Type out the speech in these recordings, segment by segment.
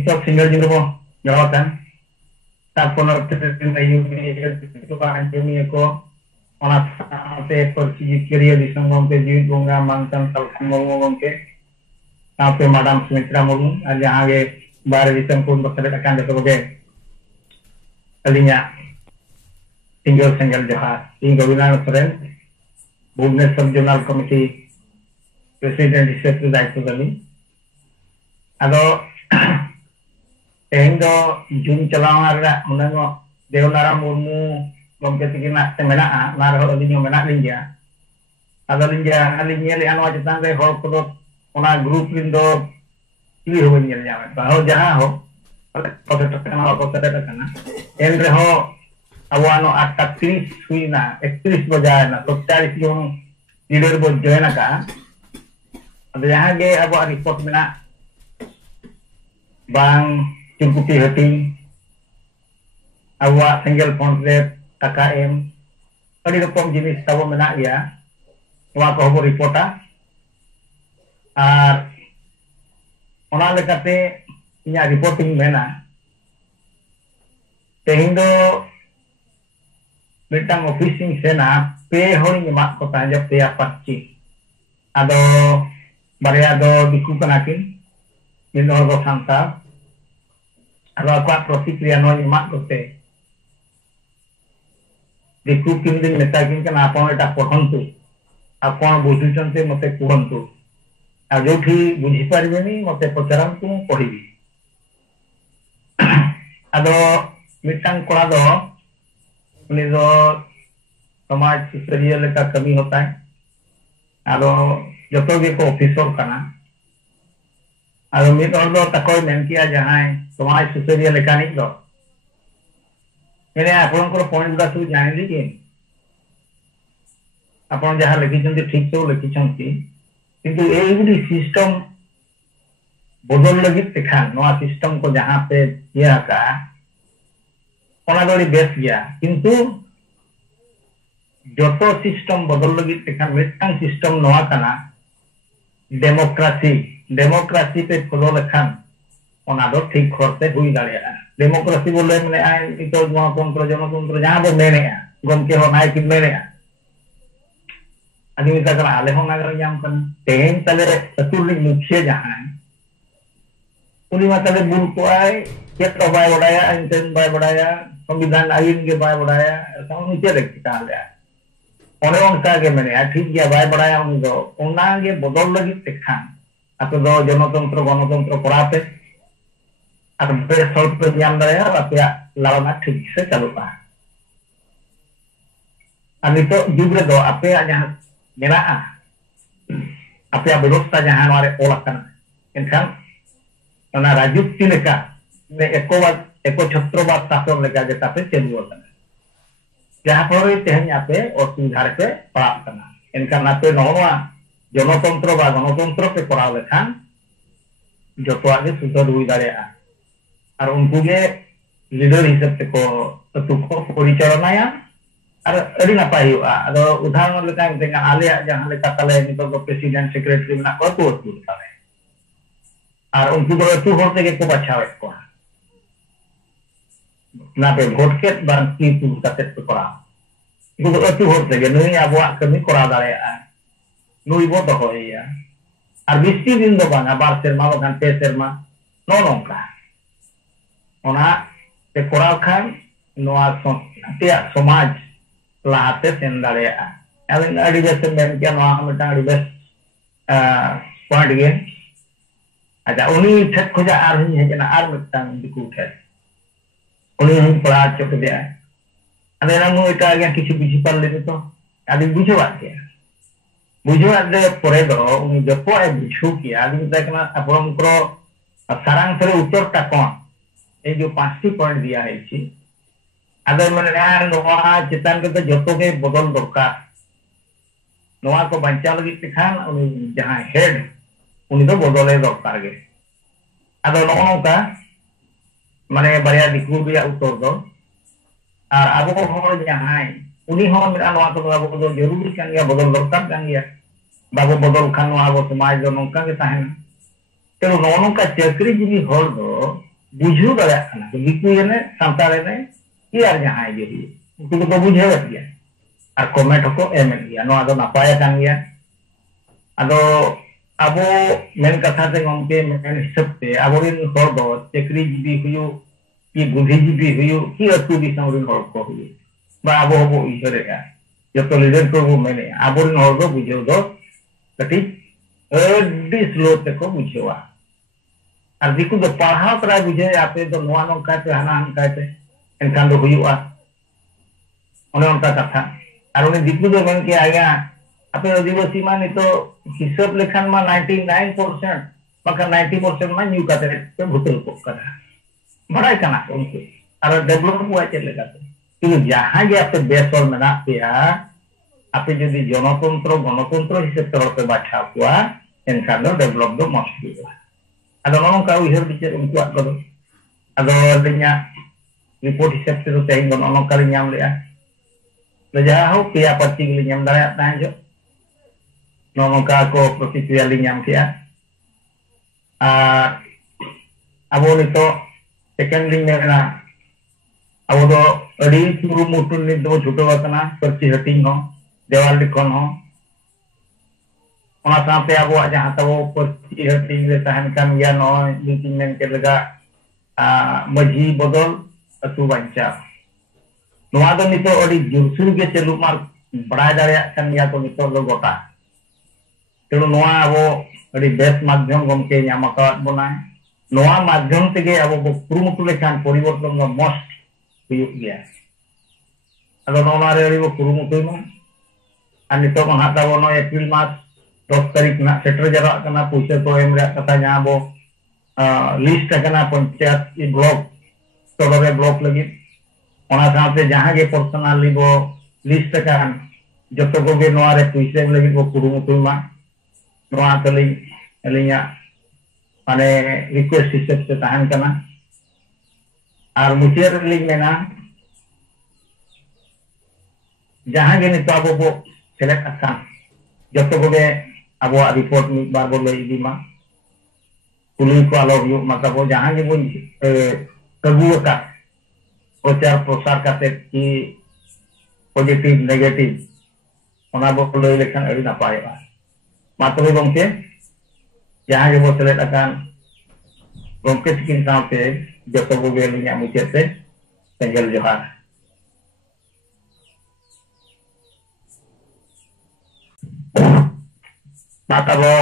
itu single juga mau jawaban tak pernah terjadi itu kan jemi ko ona sampai pergi kiri di sanggung peji bunga mantan talkan ngomong ke sampai madam Sumitra Murmu ada yang baru di sangkun berkaitan dengan sebagai alinya single jahat hingga wilayah Seren Bhubaneswar Zonal Committee President di Sekretari Daito kami ado tehendo jun calawan ada menengok Deonara Murmu gompe tikina temena nar ho alinyo mena linja ado linja alinya li anu ajatang re hol kodot ona group lindo ili ho nyel nya ba ho jaha ho ko tekan en re ho awano atakris huina actrice bojana to 40 jong leader bo join ka ado jaha ge abo report mena bang cukupi hati awak single ponslet KKM adi rokom jenis tawo menak ya wa ko ho reporta ar ona lekate inya reporting mena tehindo mitang officing sena pe hori nyemak ko tanja pe apacci ado barya do diku kanakin mino do santa ado apa protikriya no nyemak ko te diku kindin metakin kan apa eta पठंतु आपण बुझुचंते मते कुहंतु आ जोठी बुझी पारबेनी मते पचरांतु पढिबी आदो मिटांग कोड़ा दो उनी दो समाज सुसरिया लेका कमी होता है आदो जतो गे को ऑफिसर कना आदो मिट और दो तकोय मेन किया जहां समाज सुसरिया लेका नि दो एने आपण को पॉइंट दा तू जान लीजिए आपण जहां लिखिचंती ठीक तो लिखिचंती किंतु एगुडी सिस्टम बदल लगी तेखान नोआ सिस्टम को जहां पे किया का ओना दोड़ी बेस गया किंतु जोतो सिस्टम बदल लगी तेखान मिटन सिस्टम नोआ कना डेमोक्रेसी पे फॉलो लेखान ओना दो ठीक करते हुई दाड़िया डेमोक्रेसी बोले माने आय इतो गणतंत्र जनतंत्र जहां बो मेनेया गमके हो नाय कि मेनेया आदि मिता कना आले हो नागर याम कन तेन तले अतुल मुखिया जहां उनी मा तले बुल को आय के तो बाय बडाया इंटेन बाय बडाया संविधान आइन के बाय बडाया ऐसा नीचे रखता है ओने उनका के मेने ठीक गया बाय बडाया उन दो ओना के बदल लगी तेखान अतो दो जनतंत्र गणतंत्र कराते और बे सॉल्व पे ध्यान दया अपया लावना ठीक से चलता अनि तो जुगरे दो अपया जहां मेरा अपया व्यवस्था जहां हमारे ओलकन एनखान ओना राजनीति लेका ने एको छत्रवाद शासन लेका जेता पे चलु होता जहां पर तेहन आपे असुविधा पे पड़ा करना एनखान आपे नोवा जनतंत्र बा गणतंत्र पे कराव लेखान जतो आगे सुधर हुई दाड़िया और उनको के लीडर हिसाब से को तो को परिचालनाया और अड़ी नापाय हुआ अदो उदाहरण लेका मितेगा आले जहां लेका तले नितो को प्रेसिडेंट सेक्रेटरी ना को तो ताले और उनको को तू होते के को बचावे को ना पे वोट के बांकी तू ताते तो करा उनको तू होते के नई अबवा कमी करा दाड़िया नई बो तो होया और 20 दिन दो बांगा बार सेरमा बागान पे सेरमा नो नोंका ओना ते कोराव खान नोआ सोतिया समाज लाते सेन दाड़िया अलिन अड़ी बेस मेन के नोआ मिटा अड़ी बेस पॉइंट गे अच्छा उनी ठक खोजा आर हनी हेजना आर मिटांग दिकु ठे उनी हम पड़ा चक दे अने ना मु एटा आगे किछु बिछि पाल ले तो आदि बुझवा के बुझवा दे परे दो उनी जपो ए बुझु के आदि देखना अपन को सारांश रे उत्तर ता कोन ये जो 5टी पॉइंट दिया है छी अगर मन यार नोआ चितान के तो जतो के बदल दरकार नोआ को बंचा लगी तिखान उनी जहां हेड उनी तो बदले दरकार गे अदो नोनो का माने बारिया दिकु बिया उत्तर दो और आबो को होर जहां उनी हो मेरा नोआ तो आबो को जरूरी कान गया बदल दरकार कान गया बाबो बदल खान आबो समाज दो नोका के ताहेन तो नोनो का चक्री जी होर दो बुझू दाड़ा दिकू एने सानताल एने यार जहां जे उनको तो बुझेवत गया और कमेंट को एमेन गया नो आदो नापाय कान गया आदो अबो मेन कथा ते गमके मेन हिसाब ते अबोरिन हर दो चक्री जीबी हुयो कि बुद्धि जीबी हुयो कि अतु दिसम रिन हर को हुयो बा अबो हबो इहरेगा जतो लीडर को वो मेने अबोरिन हर दो बुझेव दो कटी अड्डी स्लो ते को बुझेवा और दिकू दो पढ़ाव तरा बुझे आपे दो नोआ नोका ते हाना हनकाते एनखान दो हुयुआ ओने उनका कथा और उन्हें दिकू दो मेन के आया आपे आदिवासी मा नितो हिसाब लेखान मा 99% maka 90% मा न्यू काते पे भूतल को करा बड़ाई कना उनके और डेवलप हुआ चले जाते किंतु जहां जे आपे बेसर मेना पेया आपे जदि जनतंत्र गणतंत्र हिसाब ते पे बाछा हुआ एनखान दो डेवलप दो मस्त हुआ अदो नोंका उइहर बिचार उनकुआ को अदो दिnya रिपोर्ट हिसाब ते तो तेई नोंका रे ᱧᱟᱢ लेआ लजा हो पेया पार्टी के ᱧᱟᱢ दाड़ा ताहे जो नोंका को प्रतिक्रिया ली ᱧᱟᱢ किया अब नितो सेकेंड लिंग मेना अब दो अड़ी सुरु मुटुन नित दो छुटो वतना पर्ची हटिंग हो देवाल लिखन हो ओना साथे अब जहां तबो पर्ची हटिंग रे तहन कान गया नो मीटिंग मेन के लगा मजी बदल अतु बंचा नोआ दो नितो अड़ी जुरसुर के चलु मार बड़ा दाड़ा कान गया तो नितो दो गोटा तेणु नोआ अब अड़ी बेस माध्यम गमके ᱧᱟᱢ आकाद बना नोआ माध्यम तेगे अब बो कुरुमुटु लेखान परिवर्तन दो मस्ट हुयुग गया अदो नोना रे बो कुरुमुटु मा आ नितो को हाता बो नो एप्रिल मास 10 तारीख ना सेटर जरा कना पैसा को एम रे कथा nya बो लिस्ट कना पंचायत ब्लॉक तोरे ब्लॉक लगी ओना साथे जहां के पर्सनली बो लिस्ट कान जतो को गे नोआ रे पैसा लगी बो कुरुमुटु मा नोआ तली अलिया माने रिक्वेस्ट हिसाब से तहन कना और मुचेर लिंग मेना जहां के नितो अब बो सेलेक्ट अकान जतो को गे अब रिपोर्ट में बार बोले इदी मा पुलिस को आलो हुयो मतलब वो जहां के बो कबू का प्रचार प्रसार करते कि पॉजिटिव नेगेटिव ओना बो लय लेखान अड़ी नापायबा मातरे गमके जहां के बो सेलेक्ट अकान गमके तिकिन साथे जतो को गे लिया मुचेत से सेंगल जोहार माताबो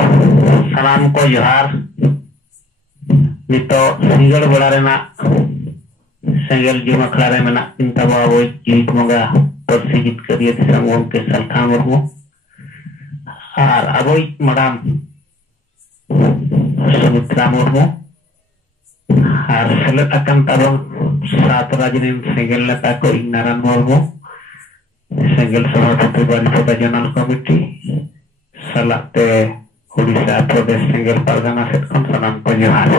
सलाम को जोहार नितो सिंगल बड़ा रेना सेंगल जो मखला रे मेना इंताबो वो जीत मंगा परसी जीत करिए दिसंगों के सल्था मरमो और अबोई मडाम सुमित्रा मुर्मू और सेलेक्ट अकान ताबो सात राजनीन सेंगल लता को इग्नारान मुर्मू सेंगल सभापति बालिपदा जनरल कमिटी सलाते उड़ीसा प्रदेश सेंगल परगना सेट खन सनाम को जोहार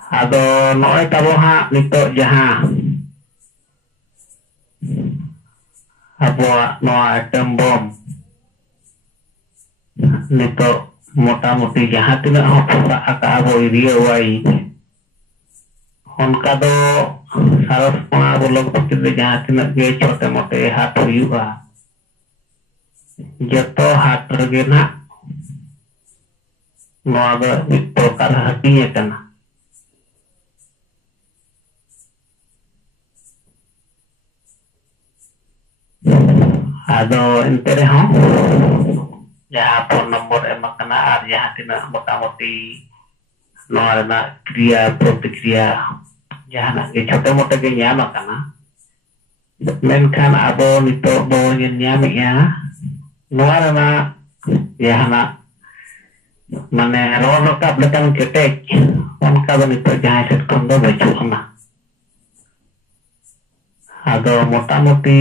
आदो नोय ताबो हा नितो जहां अबो नोआ एटम बम नितो मोटा मोटी जहां तिना हो फसा आका अबो एरिया वाई उनका दो सारस पना बोलक पति जहां तिना गे छोटे मोटे हाथ हुआ जतो हाथ रगे ना नोआ दो एक प्रकार हटिए कना आदो इंते रे हो जहां फोन नंबर एम कना और जहां तिना मोटा मोटी नोआ रेना क्रिया प्रतिक्रिया जहां के छोटे मोटे के ᱧᱟᱢ आकाना मेनखान आबो नितो बो ᱧᱟᱢ या नोआ रेना जहां माने रोड रकाब लेकान केटेज उनका दो नितो जहां सेट खन दो बचुना आदो मोटा मोटी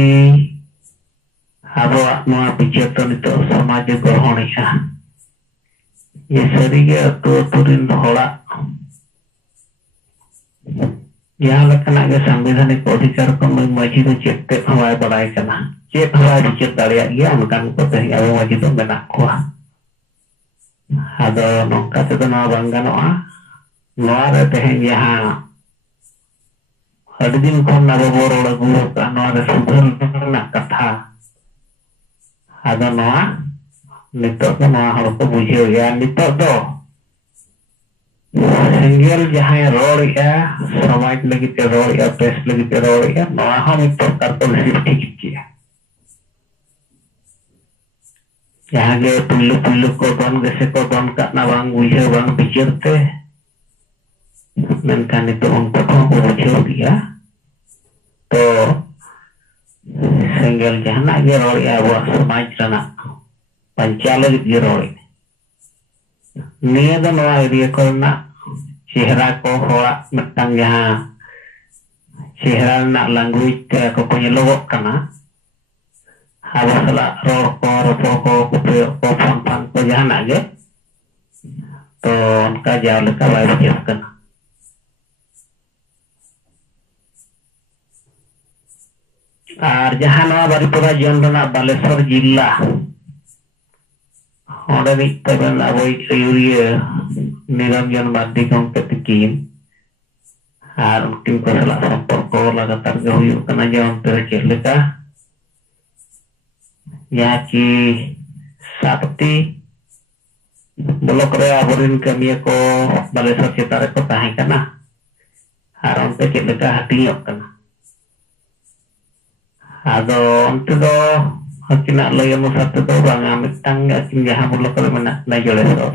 आबो नोआ पिछे तो नितो समाज ग्रहणिया ये सरीगे अतो तुरिन होला यहाँ लकना के संवैधानिक अधिकार को मजी तो चेते हवाई बढ़ाई करना चेत हवाई विचार दाड़िया गया उनका को तही अब मजी तो बना कोआ Ado nongka tedo no bang ganoa. Noa re tehen jaha ᱟᱹᱰᱤ ᱫᱤᱱ ᱠᱷᱚᱱ ᱟᱵᱚ ᱵᱚ ᱨᱚᱲ ᱟᱹᱜᱩ ᱟᱠᱟᱫ ᱱᱚᱣᱟ ᱨᱮ ᱥᱩᱫᱷᱟᱹᱨ ᱨᱮᱱᱟᱜ ᱠᱟᱛᱷᱟ ᱟᱫᱚ ᱱᱚᱣᱟ ᱱᱤᱛᱚᱜ ᱫᱚ ᱱᱚᱣᱟ ᱦᱚᱲ ᱠᱚ ᱵᱩᱡᱷᱟᱹᱣᱮᱜᱼᱟ ᱱᱤᱛᱚᱜ ᱫᱚ ᱥᱮᱸᱜᱮᱞ ᱡᱟᱦᱟᱸᱭ ᱨᱚᱲᱮᱜᱼᱟ ᱥᱚᱢᱟᱡᱽ ᱞᱟᱹᱜᱤᱫ ᱛᱮ ᱨᱚᱲᱮᱜᱼᱟ ᱵᱮᱥ ᱞᱟᱹᱜᱤᱫ ᱛᱮ ᱨᱚᱲᱮᱜᱼᱟ ᱱᱚᱣᱟ ᱦᱚᱸ ᱢᱤᱫ ᱯᱨᱚᱠᱟᱨ ᱠᱚ ᱵᱷᱤᱲ ᱴᱷᱤᱠ ᱠᱮᱜᱼᱟ ᱡᱟᱦᱟᱸ ᱜᱮ ᱯᱩᱭᱞᱩ ᱯᱩᱭᱞᱩ ᱠᱚ ᱫᱚᱱ ᱜᱮᱥᱮ ᱠᱚ ᱫᱚᱱ ᱠᱟᱜ ᱱᱟ ᱵᱟᱝ ᱵᱩᱡᱷᱟᱹᱣ ᱵᱟᱝ ᱵᱤᱪᱟᱹᱨ ᱛᱮ ᱢᱮᱱᱠᱷᱟन ᱱᱤᱛᱚᱜ ᱩᱱᱠᱩ ᱠᱚᱦᱚᱸ ᱠᱚ ᱵᱩᱡᱷᱟᱹᱣ ᱠᱮᱜᱼᱟ तो सेंगेल जहाना गे रोड़े आबो समाज रना पंचाल गे रोड़े निया दो नवा एरिया करना चेहरा को होड़ा मिटंग जहां चेहरा ना लैंग्वेज ते को को येलोगो कना आबो सला रोड़ को रोपो को फोन फान को जहाना गे तो उनका जावले का बाय बचत कना और जहां नवा बारिपदा जोन रना बालेश्वर जिला ओंडे नि तबन अबो यूरिया निरंजन मार्डी गंके तकिन और उनकिन को सला संपर्क लगातार गे हुयु कना जे उनते चेक लेका यहाँ की सातटी ब्लॉक रे आबोरिन कमिया को बालेश्वर चेतारे को ताहे कना और उनते चेक लेका हटियो कना आदो उनते दो हकिना लय अनुसार ते दो बांगा मिटंग अकिन जहां ब्लॉक रे मेना ना जोड़े सो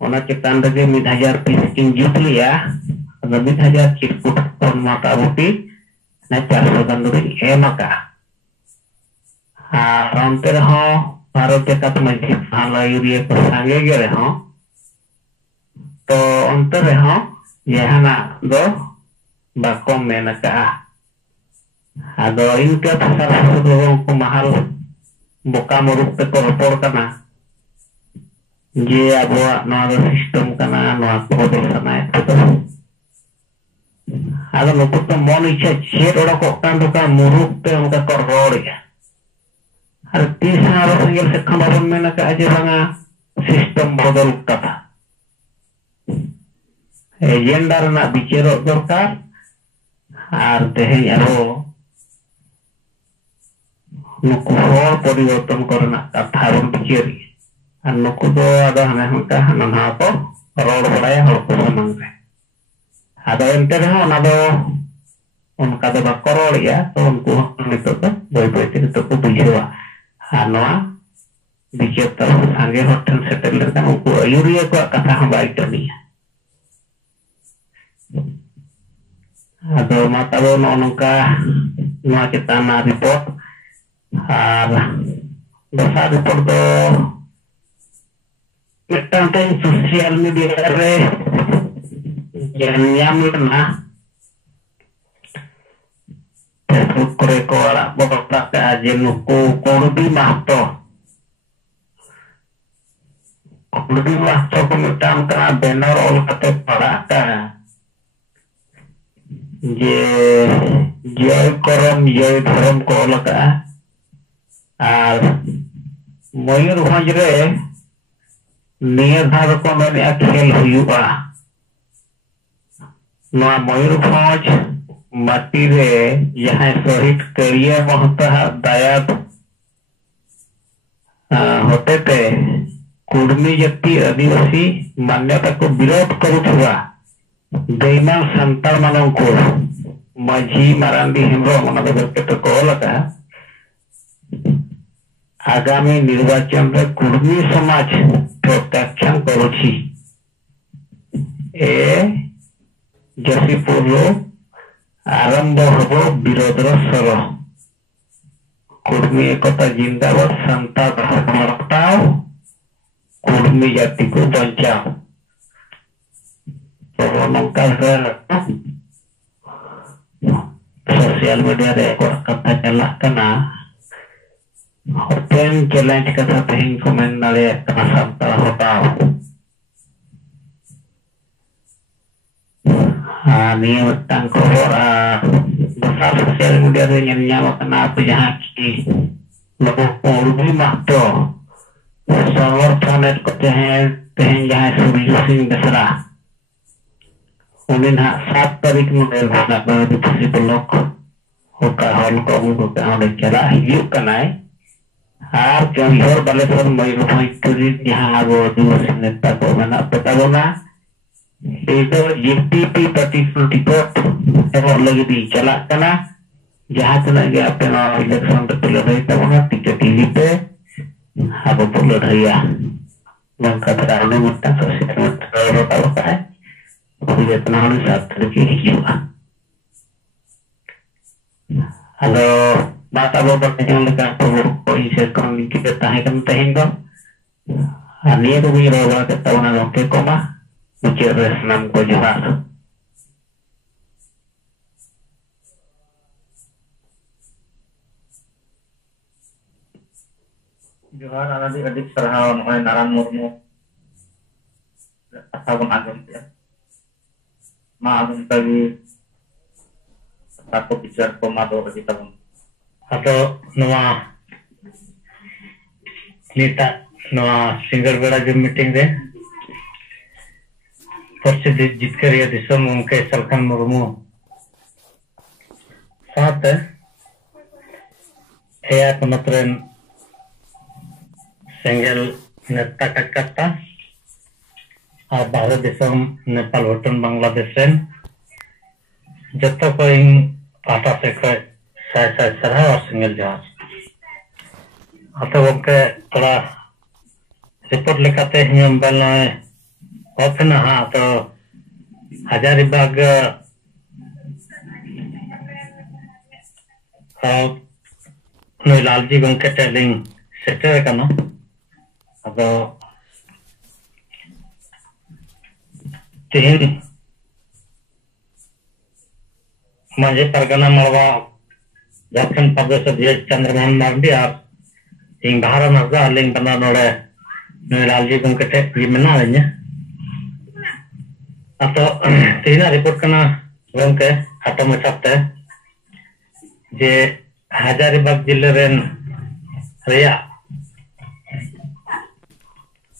ओना चेतान रे 1000 पीस किन जुट लिया अदो 1000 चिरकुट और माता बुटी ना 400 गान दो एमका राउंडर हो भारत के तक में हाल यूरिया को संगे गे हो तो अंतर हो यहाना दो बाको मेनका आदो इनके फसल सुदों को महल बोका मरुक पे को रिपोर्ट करना जे अबो नवा सिस्टम करना नवा को दर्शना है तो आदो नुकु तो मन इच्छा छेड़ ओड़ा को कान दुका मुरुक पे उनका को रोड़ और तीसरा सेंगेल से खंबाबन में ना का जे बंगा सिस्टम बदल कथा एजेंडा रना बिचेरो दरकार और तेहे आरो नुकु होर परिवर्तन करना कथा बन बिचेरी और नुकु दो आदो हने हमका हनना को रोड बड़ाया हर को समंग रे आदो एंते रहो ना दो उनका दो बाको रोड़िया तो उनको नितो तो बोई बोई नितो को बुझेवा नवा बिचेर तर संगे होटन सेटल लेका उनको यूरिया को कथा हम बाई करनी आदो माताबो नोनका नवा चेतना रिपोर्ट और दोसा रिपोर्ट दो मिटन टेन सोशल मीडिया रे याम लेना फेसबुक करे को आड़ा बकता के आजे नुको कोड़बी महतो को मिटान करा बैनर ऑल कते पड़ा का जे जय करम जय धर्म को लगा और मयूरभंज रे नियधार को मैंने खेल हुआ नवा मयूरभंज माटी रे यहाँ शहीद करिया महता दायाद होते थे कुर्मी जाति आदिवासी मान्यता को विरोध करुवा दैमा संताल मानव को माझी मारांडी हेम्ब्रम को लगा आगामी निर्वाचन रे कुर्मी समाज प्रत्याख्यान करुछि ए जसीपुर आरंभ हबो विरोध स्वर कुर्मी एकता जिंदाबाद संताल हटाओ कुर्मी जाति को बचाओ तो नौका सोशल मीडिया रे कथा चला कना ओपन चैलेंज कथा तेहिं को मेन नाले कना संताल हटाओ निया मिटang खबर besar sosial media रे nyam-nyam kana apa jaha ki लोगों को भी महत्व समर्थन को तेहन जहाँ सूर्य सिंह बेसरा उन्हें 7 तारीख में दिवसी ब्लॉक होता हॉल को उनको चला हिजुक कनाय आर केंद्र बालेश्वर मयूरभंज जहाँ अब दिवसी नेता को मेना पेताबोना itu JPP partikel टिकट एवं लगे दी चला कना जहाँ तना के अपना election terpilih dari tahunan tiket ini pe apa perlu dia langkah terakhir minta sosial media tahu kan dia tenang saat terjadi juga. Halo mata bapak yang lekas perlu isi kami kita tahan tahan kau ani itu biro bapak tahunan oke koma muncul senam ko johar. Johar adik serahawan oleh Naran Murmu asabun agam ya maagam tadi satu bicara komado kita bang atau Noa nita Noa single beda jam meeting deh प्रसिद्ध जितकर यह दिसम उनके सलखन मुर्मू साथ है कमतरन सेंगल नेता कक्कता और भारत दिसम नेपाल भूटान बांग्लादेश जत्ता को इन पाटा से कोई साय सरहा और सेंगल जहाज अतः उनके थोड़ा रिपोर्ट लिखाते हैं हम बल्ला Open atau Hajaribag Noilalji gongke telling setter kana atau tihin Manje Pargana Malwa Jharkhand Pradesh Adhyaksh Chandramohan Mardi और ing Bharat Nazar ling kana nore Noilalji gongke telling mana aja atau tidak report kena gongke atau macamnya je Hajaribag Jilaren Ria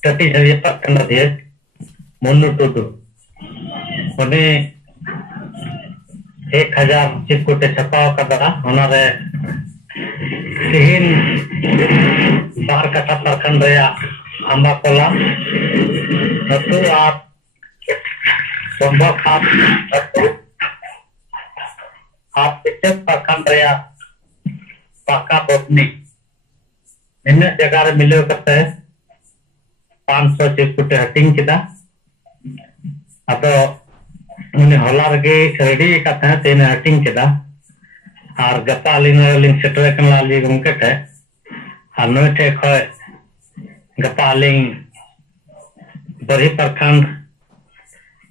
tapi saya pak kena dia Monu Tudu ini 1000 चिपकुटे छपाव कदरा होनारे तिहिन बार कथा प्रखंड रे आंबाकोला नतु आप संभव आप पिछले प्रखंड रे पाका बोतनी इन जगह रे मिले करते 500 चिपकुटे हटिंग किदा atau ini holar ge ready katanya tene hacking kita har gapa link setter kan lali gumke te hanu te khoy gapa link bari parkhand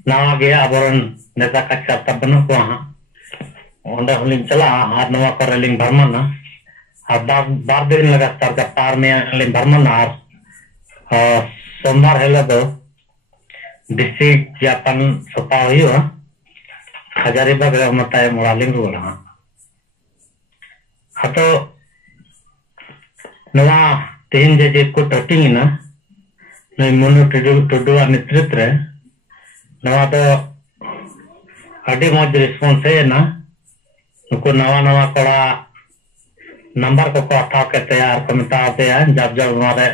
nawa ge aboran neta kaccha tabno ko ha onda link chala har nawa kor link bharmana har bar din lagastar gapar me link bharmana har sombar hela do district Japan setahu ya Hajaribag mata yang mulaling dulu atau nawa tin jadi ikut touting na naik monu tudu anitritre nawa to adi mau response na nuku nawa kora number ko atau kete यार कमिटा आते हैं जब हमारे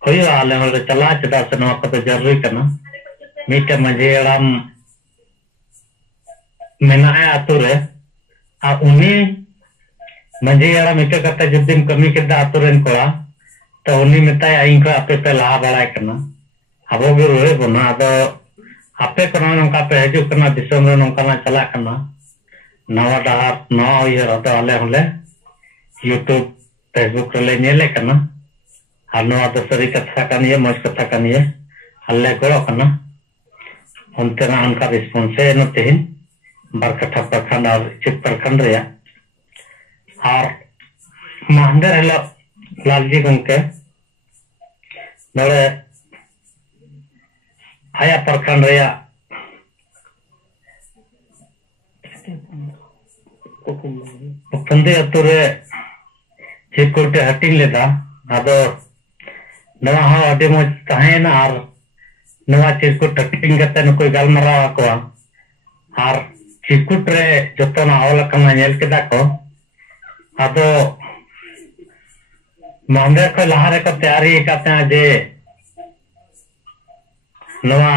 कोई आले वाले चला चला से नावा को तो जरूरी करना मीटे मजेड़म मेनाए आतुरे आ उन्हीं मजेड़ा मिटे करता जब दिन कमी किदा आतुरेन कोड़ा तो उन्हीं मिताय आइंको आपे पे लाहा बड़ाई करना अबो गे रोए बना तो आपे करना नंका पे हजू करना दिसम रे नंका ना चला करना नवा डाहार नवा ये रतो आले होले यूट्यूब फेसबुक रे नेले करना हनवा तो सरी कथा कनिए मज कथा कनिए हल्ले करो करना उनका उनका रिस्पॉन्स है न तेहिन बरकठा प्रखंड और चित प्रखंड रे और महंदर हेलो लालजी गंके नोड़े आया प्रखंड रे पंदे अतुरे चिकोटे हटिंग लेदा आदो नवा हो अभी मज तहेना और नवा चिरकुट टिंग कते नुको गलमराव को और चिरकुट रे जतना ऑल कना नेल केदा को अदो मांडे को लहारे को तैयारी करते हैं जे नवा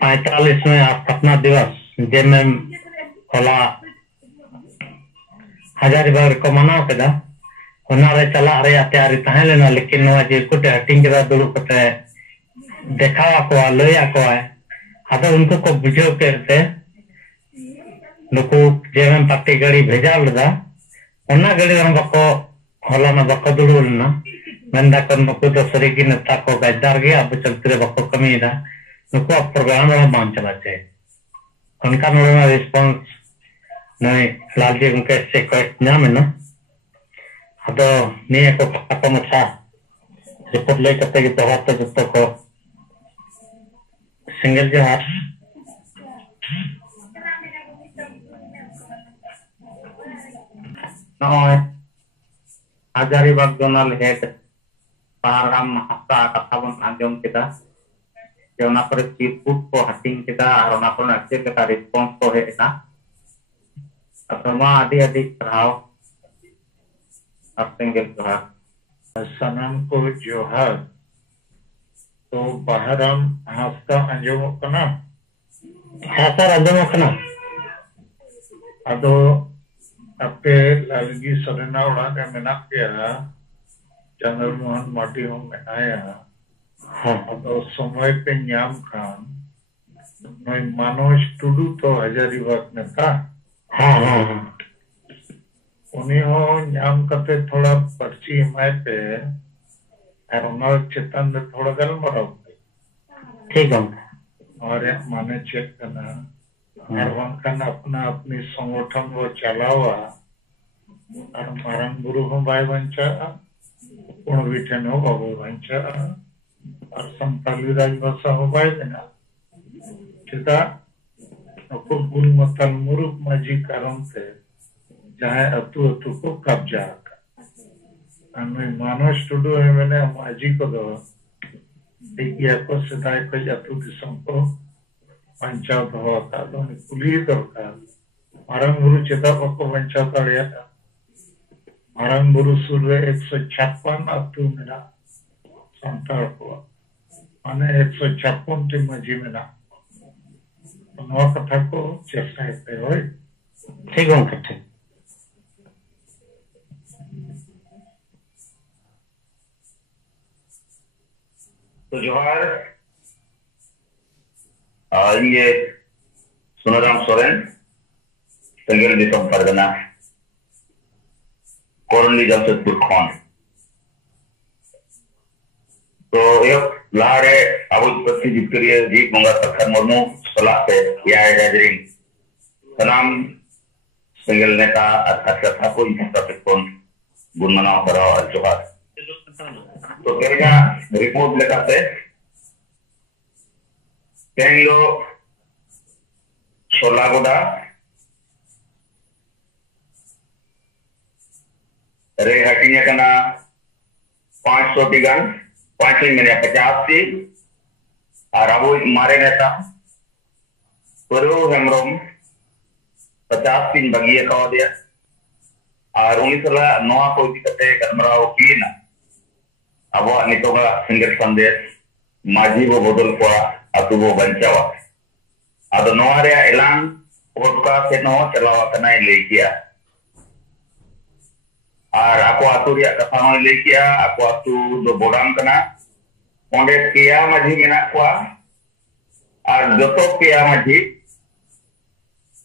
45वें स्थापना दिवस जे में होला हजारीबाग को मनाव केदा उनारे चला रे तैयारी तहे लेना लेकिन नवा जे कुटे हटिंग केदा दुरु कते देखावा को लया को है अदो उनको को बुझो करते नुको जे में पार्टी गाड़ी भेजा लदा उना गाड़ी हम बको होला ना बको दुरुलना मेंदा कर नुको तो सरीगी नेता को गद्दार गया अब चलते बको कमी दा नुको प्रोग्राम रा मान चला छे उनका नोना रिस्पांस नहीं लालजी उनके से कोई नाम है ना अदो नहीं को पता मचा रिपोर्ट ले करते कि तो हाथ तो को सिंगल जहाज नॉय हजारीबाग जोनल हेड पाराम हफ्ता कथा बन आंजम केदा जे ओना पर चिरकुट को हटिंग केदा और ओना पर अच्छे केदा रिस्पांस को हेना अतमा आदि आदि कराओ अब सिंगल जहाज सनम को जोहर तो बहरम हफ्ता अंजम कना हासर अंजम कना अदो अपे लालगी सरेना उड़ा के मेना किया चंद्र मोहन माटी हो मेनाया अदो समय पे न्याम खान नई मनोज टुडू तो हजारीबाग नेता उन्हीं हो न्याम करते थोड़ा पर्ची हमारे पे और उन्होंने चेतन में थोड़ा गल मरो ठीक है और माने चेक करना और वंकन अपना अपनी संगठन वो चलावा और मारंग गुरु हो भाई बंचा उन विठन हो बाबू बंचा और संताली राजभाषा हो भाई देना चिता को गुरु मतल मुरुक मजी कारण थे जहाँ अतु अतु को कब्जा अन्य मानव टुडू है मैंने माजी को दो दिया को सिदाई को अतु दिसम को पंचायत हो था तो पुलिस दरकार मारंग गुरु चेता को पंचायत आया मारंग गुरु सूर्य 156 अतु मेरा संताल को माने 156 टी मजी मेरा नवा कथा को चेष्टा करते हो ठीक है ठीक तो जोहार ये सुनाराम सोरेन संगेल दिसम परगना कोरली जमशेदपुर खन तो एक लारे अब प्रति जितकरिए जीत मंगा सरकार मर्मू सलाह पे या राजरिंग सनाम संगेल नेता अच्छा को इंस्टा पे कौन गुणमना करा जोहार तो तेरा रिपोर्ट लेकर तेंगलो सोलागोड़ा रे हटिंग करना 500 टी गन 5 महीने 50 टी और अब मारे नेता करो हेमरोम 50 दिन बगिए कहा दिया और उन्हीं सला नवा को दिक्कतें करमराव की ना अब नितोगा सिंगल संदेश माजी वो बदल को अतु वो बंचावा अदो नवा रे एलान पॉडकास्ट से नो चलावा कना ले किया और आपको अतु रे कथा हो ले किया आपको अतु दो बोडाम कना ओंडे किया माजी मेना को और जतो किया माजी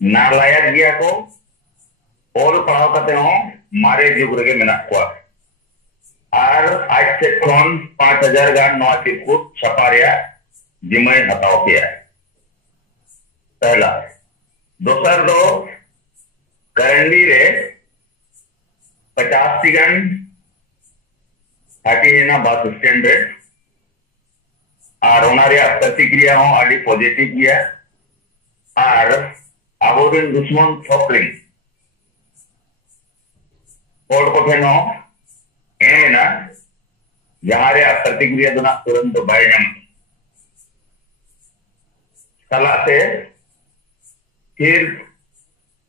ना लायक गया को और पढ़ाव करते हो मारे जुग रे मेना को और आज से कौन 5000 गान नवा चिरकुट छपारिया जिम्मे हटाओ किया पहला दोसर दो करंडी रे 50 गन हटी ना बस स्टैंड रे और उनारे प्रतिक्रिया हो आदि पॉजिटिव किया और अबोरिन दुश्मन थोपलिंग और को फेनो एना जहाँ रे प्रतिक्रिया दो ना तुरंत बाय नाम सलाते फिर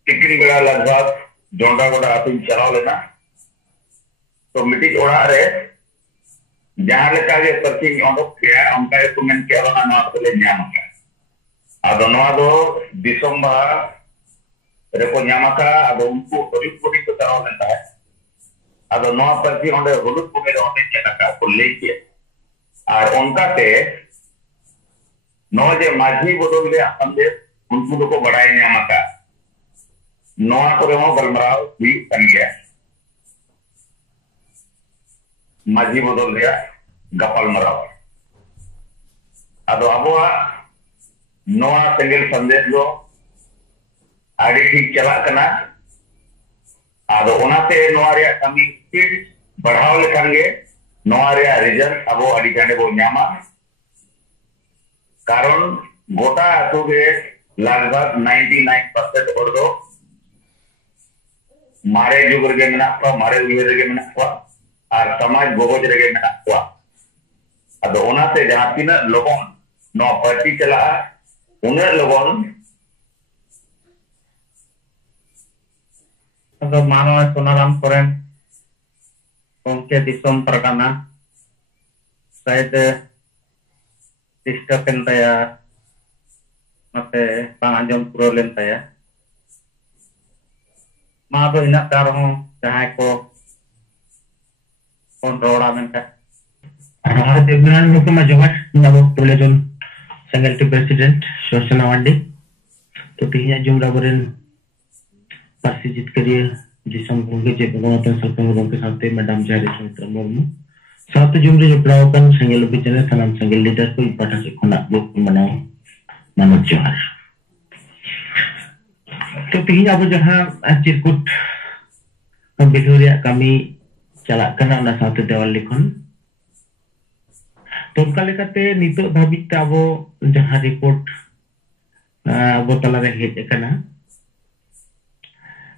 टिकरी बेड़ा लगभग जोंडा गोड़ा आतुन चलाव लेना तो मिट्टी ओड़ा रे जहाँ लेका के सर्चिंग ओडोक किया उनका कमेंट किया ना ना तो ले न्याम का आदो नवा दो दिसंबर रेको न्याम का आदो उनको हुलुक पुनी को चलाव लेता है आदो नवा पर्ची ओंडे हुलुक पुनी रे ओंडे चला का को ले किया और उनका ते नवा जे माझी बदल ले अंदे उनको दो को बढ़ाए न्याम का नवा को रेमो गलमराव भी बन गया माझी बदल दिया गपल मराव अदो अबुआ नवा सेंगल संदेश दो आड़ी ठीक चला कना अदो ओनाते नवा रे कमी स्पीड बढ़ाव लेखान गे नवा रे रिजल्ट अबो आड़ी कांडे बो न्यामा कारण गोटा आतु गे लगभग 99% और दो मारे जुग रे मेना को मारे उयर रे मेना को और समाज बोगज रे मेना को अदो ओनाते जहां तिना लोगन नो पार्टी चला उन लोगन अदो मानो सोनाराम सोरेन उनके दिसोम परगना शायद डिस्टर्बन तया मते बांजम पुरोलेन तया मा दो इना तार हो जहां को कौन रोड़ा में का हमारे देवनान मुख्य मजहर नवो प्रोलेजन संगठन प्रेसिडेंट शोषणा वांडी तो तिहिया जुमरा बरेन पार्सी जीत करिए जिसम होंगे जे भगवतन सल्पन के साथ मैडम जारी सुमित्रा मुर्मू साथ जुमरे जो प्लावकन संगल बिचने सलाम संगल लीडर को इपाटा से खुना बुक मनाओ मनोज जोहर तो तिहिया अब जहां चिरकुट बिलोरिया कमी चला कना ना साथ देवाल लिखन तो उनका लेकाते नितो धाबित अबो जहां रिपोर्ट अबो तला रे हेज कना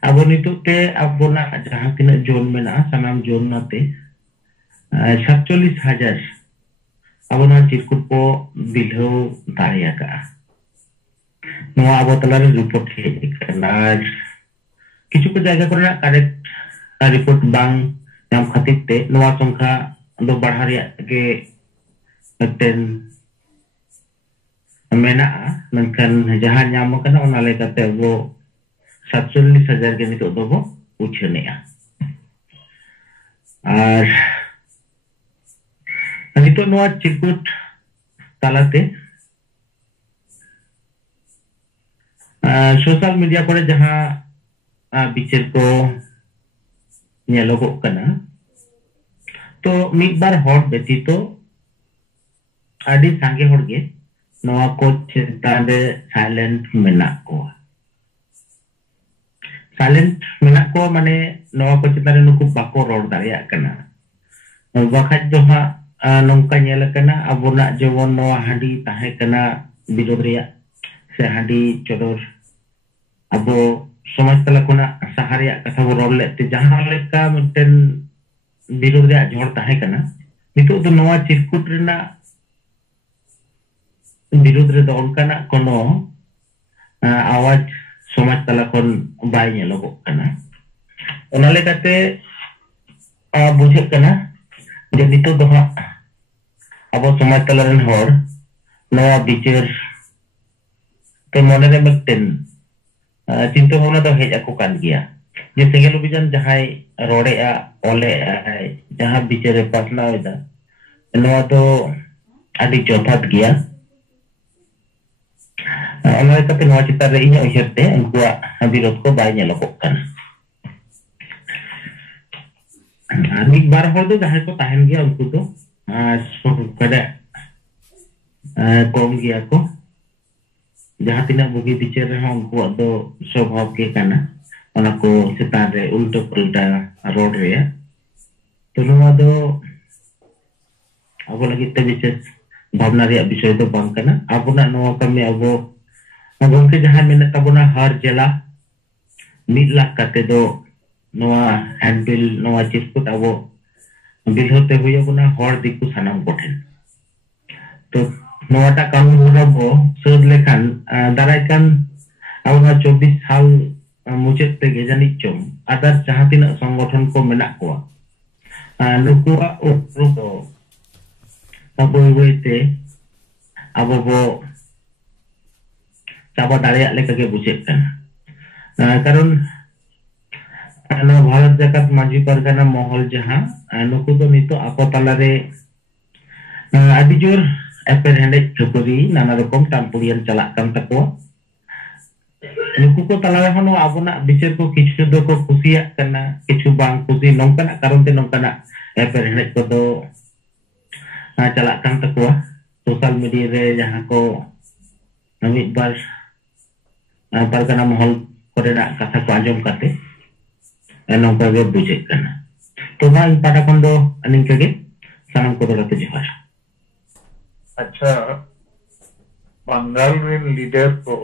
अबो नितो ते अबो ना जहां तिना जोन मेना सनाम जोन नाते 47,000 अबो ना चिरकुट को बिलो दारिया का नवा अबो तला रे रिपोर्ट हेज कना किछु को जायगा करना करेक्ट रिपोर्ट बांग नाम खातिर ते नवा संख्या दो बढ़ा रिया के मिटन मेना ननकन जहां नाम कना ओना लेकाते वो 47,000 के नितो दो उछनेया और नितो नवा चिरकुट तालाते सोशल मीडिया पर जहां बिचर को नेलोगो कना तो मिद बार हॉट बेती तो आदि सांगे होड़गे नवा को चिंताने साइलेंट मेना को माने नवा को चिंताने नुकु बाको रोड दारिया कना बखाज जो हा नौका नेल कना अबुना जेवन नवा हांडी ताहे कना बिरोध रिया से हांडी चोदर अबो समाज तला कोना सहारिया कथा बो रोल लेते जहां लेका मिटन बिरोध रिया जोड़ ताहे कना नितो तो नवा चिरकुट रेना बिरोध रे दो उनकाना कोनो आवाज समाज तला कोन बाय नेलोगो कना ओना लेकाते बुझे कना जे नितो दो अब समाज तला रेन होर नवा बिचार ते मोने रे मिटन चिंता भावना तो हेज ako kan gया जे सेंगल अभियान जहां रोडेआ ओले जहां बिचारे पासना होदा नवा तो आदि जोथात गया ओना कते नवा चिता रे इnya उयरते उनको विरोध को बाय नेलोको kan एक बार हो तो जहां को ताहन गया उनको तो सब करे कम गया को जहां तिना बुगी बिचार रे उनको दो स्वभाव के काना ओना को सेता रे उल्टा पुल्टा रोड रे तो नवा दो अब लगी ते विशेष भावना रे विषय तो बांग काना अबना नवा कमी अब गंके जहां मेने तबना हर जिला 1 लाख काते दो नवा हैंडबिल नवा चिरकुट अब बिलहोते हुए बुना हर दिकु सानाम कोठेन तो नोटा कानून हरा बो सद लेखान दाराय कान अब 24 साल मुचेत तेगे जानिक चोम आदार जहां तिना संगठन को मेना को नुकुआ उपरु को तबो होइते अब बो चाबा दाड़िया लेका के बुझेत काना कारण भारत जाकात माजी परगना महल जहां नुकु तो नितो आको तालारे आदि जोर एपेर हेंडे चुकुरी नाना रकम टाम्पुरियन चलाक कान तको नुकु को तालारे हनो आबोना बिचार को किछु दो को खुशिया कना किछु बांग खुशी नोंकना कारण ते नोंकना एपेर हेंडे को दो चलाक कान तको सोशल मीडिया रे जहां को मिद बार परगना महल कोरेना कथा को आंजम काते नौका गे बुझे करना तो भाई पाटा खंडो अनिंग के सानम को दरते जोहार अच्छा बंगाल रिन लीडर को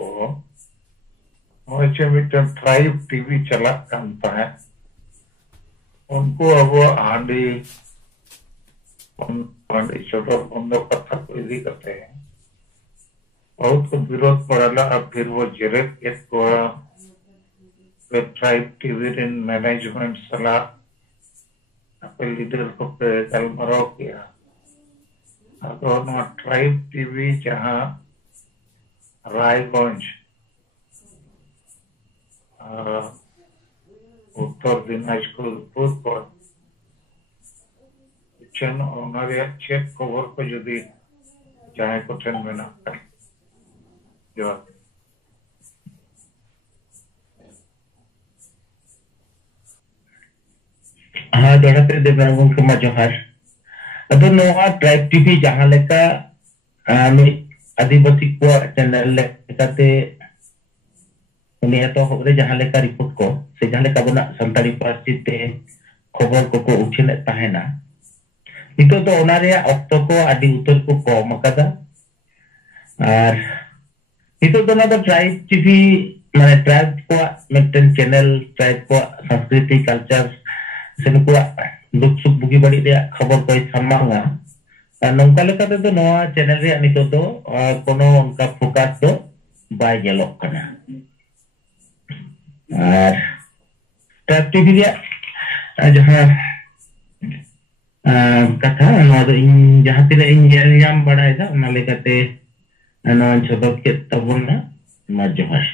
होचे मिटन ट्राइब टीवी चला कांता है उनको अब आंडी छोटो बंदो कथा को इदी करते हैं बहुत को विरोध पड़ाला अब फिर वो जेरेट एक को ट्राइब टीवी इन मैनेजमेंट सलाह अपने लीडर को कलमराव किया अब ट्राइब टीवी जहां रायगंज उत्तर दिनाजपुर पर चेक खबर को यदि जहां को ठेन में ना जवाब हाँ जोड़ते देवरागुन के जोहार अदो नोआ ट्राइब टीवी जहां लेका आदिवासी को चैनल लेकाते उनी तो होरे जहां लेका रिपोर्ट को से जहां लेका बना संताली पार्टी ते खबर को उठेने ताहेना नितो तो ओना रे ऑक्टो को आदि उतर को कम कदा और नितो तो ना तो ट्राइब टीवी माने ट्राइब को मेंटेन चैनल ट्राइब को संस्कृति कल्चर सेनुकुआ दुख सुख बुगी बड़ी रे खबर को सामांगा नौका लेकाते तो नोआ चैनल रे नितो तो कोनो उनका फोकस तो बाय गेलोक कना और ट्राइब टीवी रे जहां कथा नोआ दो इन जहां तिने इन याम बड़ाय दा ओना लेकाते नोआ छबक के तबुना मा जोहार